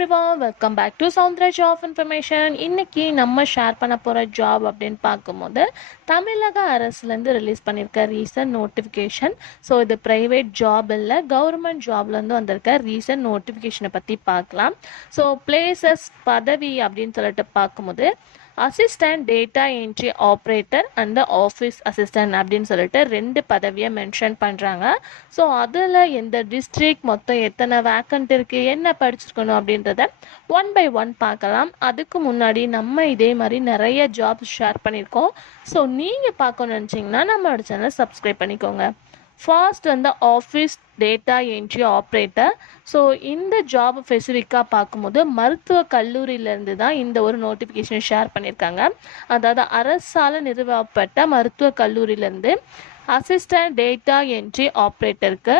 Everyone welcome back to Soundara job information இன்னைக்கு நம்ம share பண்ண போகிற ஜாப் அப்படின்னு பார்க்கும்போது தமிழக அரசுலேருந்து ரிலீஸ் பண்ணியிருக்க ரீசன்ட் நோட்டிஃபிகேஷன் ஸோ இது ப்ரைவேட் ஜாப் இல்லை கவர்மெண்ட் ஜாப்லேருந்து வந்திருக்க ரீசன்ட் நோட்டிஃபிகேஷனை பற்றி பார்க்கலாம். ஸோ பிளேசஸ் பதவி அப்படின்னு சொல்லிட்டு பார்க்கும்போது assistant data entry operator and office assistant அப்படின்னு சொல்லிட்டு ரெண்டு பதவியை மென்ஷன் பண்ணுறாங்க ஸோ அதில் எந்த டிஸ்ட்ரிக்ட் மொத்தம் எத்தனை வேக்கண்ட் இருக்குது என்ன படிச்சிருக்கணும் அப்படின்றத ஒன் பை ஒன் பார்க்கலாம். அதுக்கு முன்னாடி நம்ம இதே மாதிரி நிறைய ஜாப்ஸ் ஷேர் பண்ணியிருக்கோம். ஸோ நீங்கள் பார்க்கணும்னு நினச்சிங்கன்னா நம்மளோட சேனலை சப்ஸ்கிரைப் பண்ணிக்கோங்க. ஃபர்ஸ்ட் வந்து office data entry operator so இந்த ஜாப் ஸ்பெசிஃபிக்காக பார்க்கும்போது மருத்துவ கல்லூரியிலேருந்து தான் இந்த ஒரு நோட்டிஃபிகேஷன் ஷேர் பண்ணியிருக்காங்க. அதாவது அரசால் நிறுவப்பட்ட மருத்துவ கல்லூரியிலேருந்து அசிஸ்டன்ட் டேட்டா என்ட்ரி ஆப்ரேட்டருக்கு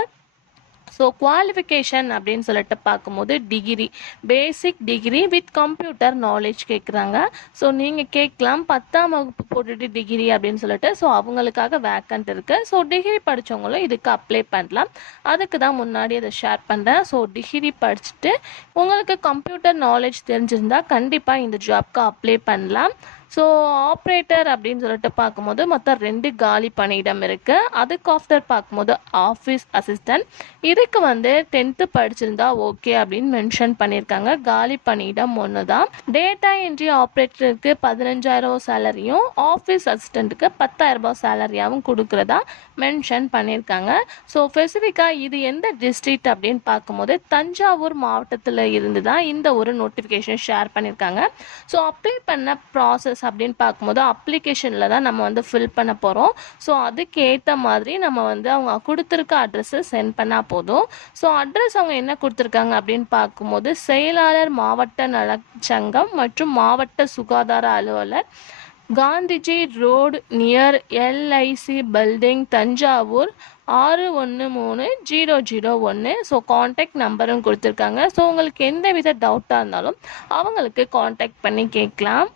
ஸோ குவாலிஃபிகேஷன் அப்படின்னு சொல்லிட்டு பார்க்கும்போது degree basic degree with computer knowledge கேட்குறாங்க ஸோ நீங்கள் கேட்கலாம். பத்தாம் வகுப்பு போட்டுட்டு டிகிரி அப்படின்னு சொல்லிட்டு ஸோ அவங்களுக்காக வேக்கண்ட் இருக்குது ஸோ டிகிரி படித்தவங்களும் இதுக்கு அப்ளை பண்ணலாம். அதுக்கு தான் முன்னாடி அதை ஷேர் பண்ணுறேன் ஸோ டிகிரி படிச்சுட்டு உங்களுக்கு கம்ப்யூட்டர் நாலேஜ் தெரிஞ்சிருந்தால் கண்டிப்பாக இந்த ஜாப்க்கு அப்ளை பண்ணலாம். ஸோ ஆப்ரேட்டர் அப்படின்னு சொல்லிட்டு பார்க்கும்போது மொத்தம் ரெண்டு காலி பணியிடம் இருக்குது அதுக்கு ஆஃப்டர் பார்க்கும்போது ஆஃபீஸ் அசிஸ்டன்ட் இதுக்கு வந்து டென்த்து படிச்சிருந்தா ஓகே அப்படின்னு மென்ஷன் பண்ணியிருக்காங்க. காலி பணியிடம் ஒன்று தான் டேட்டா என்ட்ரி ஆப்ரேட்டருக்கு பதினஞ்சாயிரம் சேலரியும் ஆஃபீஸ் அசிஸ்டண்ட்டுக்கு பத்தாயிரம் ரூபாய் சேலரியாகவும் கொடுக்குறதா மென்ஷன் பண்ணியிருக்காங்க. ஸோ ஸ்பெசிஃபிக்காக இது எந்த டிஸ்ட்ரிக்ட் அப்படின்னு பார்க்கும்போது தஞ்சாவூர் மாவட்டத்தில் இருந்து தான் இந்த ஒரு நோட்டிஃபிகேஷன் ஷேர் பண்ணியிருக்காங்க. ஸோ அப்ளை பண்ண ப்ராசஸ் அப்படின்னு பார்க்கும்போது அப்ளிகேஷனில் தான் நம்ம வந்து ஃபில் பண்ண போகிறோம் ஸோ அதுக்கேற்ற மாதிரி நம்ம வந்து அவங்க கொடுத்துருக்க அட்ரஸை சென்ட் பண்ணால் போதும். ஸோ அட்ரஸ் அவங்க என்ன கொடுத்துருக்காங்க அப்படின்னு பார்க்கும்போது செயலாளர் மாவட்ட நலச்சங்கம் மற்றும் மாவட்ட சுகாதார அலுவலர் Gandhiji road near LIC building Thanjavur ஆறு ஒன்று மூணு ஜீரோ ஜீரோ ஒன்று. ஸோ காண்டாக்ட் நம்பரும் கொடுத்துருக்காங்க. ஸோ உங்களுக்கு எந்த வித டவுட்டாக இருந்தாலும் அவங்களுக்கு காண்டாக்ட் பண்ணி கேட்கலாம்.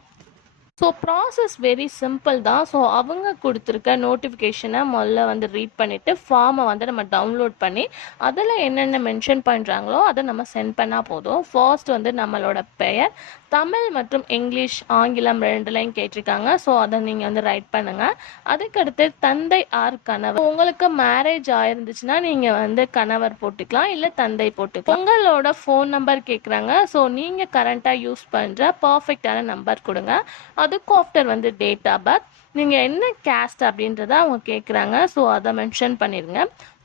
ஸோ ப்ராசஸ் வெரி சிம்பிள் தான். ஸோ அவங்க கொடுத்துருக்க நோட்டிஃபிகேஷனை முதல்ல வந்து ரீட் பண்ணிவிட்டு ஃபார்மை வந்து நம்ம டவுன்லோட் பண்ணி அதில் என்னென்ன மென்ஷன் பண்ணுறாங்களோ அதை நம்ம சென்ட் பண்ணால் போதும். ஃபர்ஸ்ட் வந்து நம்மளோட பெயர் தமிழ் மற்றும் இங்கிலீஷ் ஆங்கிலம் ரெண்டுலையும் கேட்டிருக்காங்க. ஸோ அதை நீங்கள் வந்து ரைட் பண்ணுங்கள் அதுக்கடுத்து தந்தை ஆர் கணவர். உங்களுக்கு மேரேஜ் ஆயிருந்துச்சுன்னா நீங்கள் வந்து கணவர் போட்டுக்கலாம் இல்லை தந்தை போட்டுக்கலாம். உங்களோட ஃபோன் நம்பர் கேட்குறாங்க ஸோ நீங்கள் கரண்ட்டாக யூஸ் பண்ணுற பர்ஃபெக்டான நம்பர் கொடுங்க. அதுக்கும் ஆஃப்டர் வந்து டேட் ஆஃப் பர்த் நீங்கள் என்ன கேஸ்ட் அப்படின்றத அவங்க கேட்குறாங்க ஸோ அதை மென்ஷன் பண்ணிடுங்க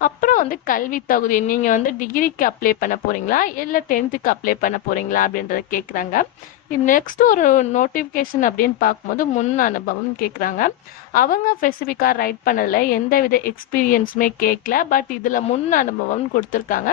அப்புறம் வந்து கல்வி தகுதி. நீங்கள் வந்து டிகிரிக்கு அப்ளை பண்ண போகிறீங்களா இல்லை டென்த்துக்கு அப்ளை பண்ண போகிறீங்களா அப்படின்றத கேட்குறாங்க நெக்ஸ்ட் ஒரு நோட்டிஃபிகேஷன் அப்படின்னு பார்க்கும்போது முன் அனுபவம் கேட்குறாங்க அவங்க ஸ்பெசிஃபிக்காக ரைட் பண்ணதில் எந்த வித எக்ஸ்பீரியன்ஸுமே கேட்கல பட் இதில் முன் அனுபவம்னு கொடுத்துருக்காங்க.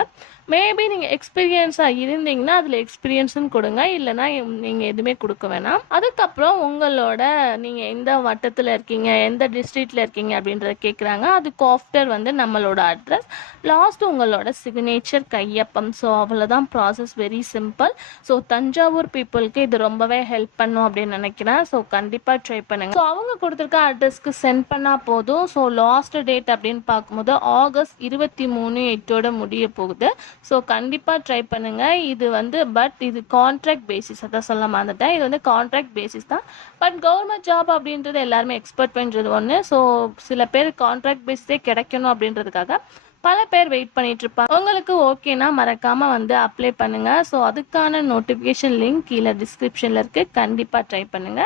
மேபி நீங்கள் எக்ஸ்பீரியன்ஸாக இருந்தீங்கன்னா அதில் எக்ஸ்பீரியன்ஸும் கொடுங்க இல்லைனா நீங்கள் எதுவுமே கொடுக்க வேணாம். அதுக்கப்புறம் உங்களோட நீங்கள் எந்த வட்டத்தில் இருக்கீங்க எந்த டிஸ்ட்ரிக்டில் இருக்கீங்க அப்படின்றத கேட்குறாங்க அதுக்கு ஆஃப்டர் வந்து நம்மளோட அட்ரஸ் லாஸ்ட் உங்களோட சிக்னேச்சர் கையப்பம். ஸோ அவ்வளோதான் process very simple so Thanjavur பீப்புளுக்கு இது ரொம்பவே ஹெல்ப் பண்ணும் அப்படின்னு நினைக்கிறேன். ஸோ கண்டிப்பாக ட்ரை பண்ணுங்க. ஸோ அவங்க கொடுத்துருக்க அட்ரஸ்க்கு சென்ட் பண்ணால் போதும். ஸோ லாஸ்ட் டேட் அப்படின்னு பார்க்கும்போது ஆகஸ்ட் இருபத்தி மூணு எட்டோட முடிய போகுது. ஸோ கண்டிப்பாக ட்ரை பண்ணுங்க. இது வந்து பட் இது கான்ட்ராக்ட் பேசிஸ் அதான் சொல்ல மறந்துட்டேன். இது வந்து கான்ட்ராக்ட் பேசிஸ் தான். பட் கவர்மெண்ட் ஜாப் அப்படின்றது எல்லாருமே எக்ஸ்பெக்ட் பண்ணுறது ஒன்று ஸோ சில பேர் கான்ட்ராக்ட் பேஸே கிடைக்கணும் அப்படின்றதுக்காக பல பேர் வெயிட் பண்ணிட்டு இருப்பாங்க உங்களுக்கு ஓகேனா மறக்காம வந்து அப்ளை பண்ணுங்க. ஸோ அதுக்கான நோட்டிஃபிகேஷன் லிங்க் கீழே டிஸ்கிரிப்ஷன்ல இருக்கு. கண்டிப்பா ட்ரை பண்ணுங்க.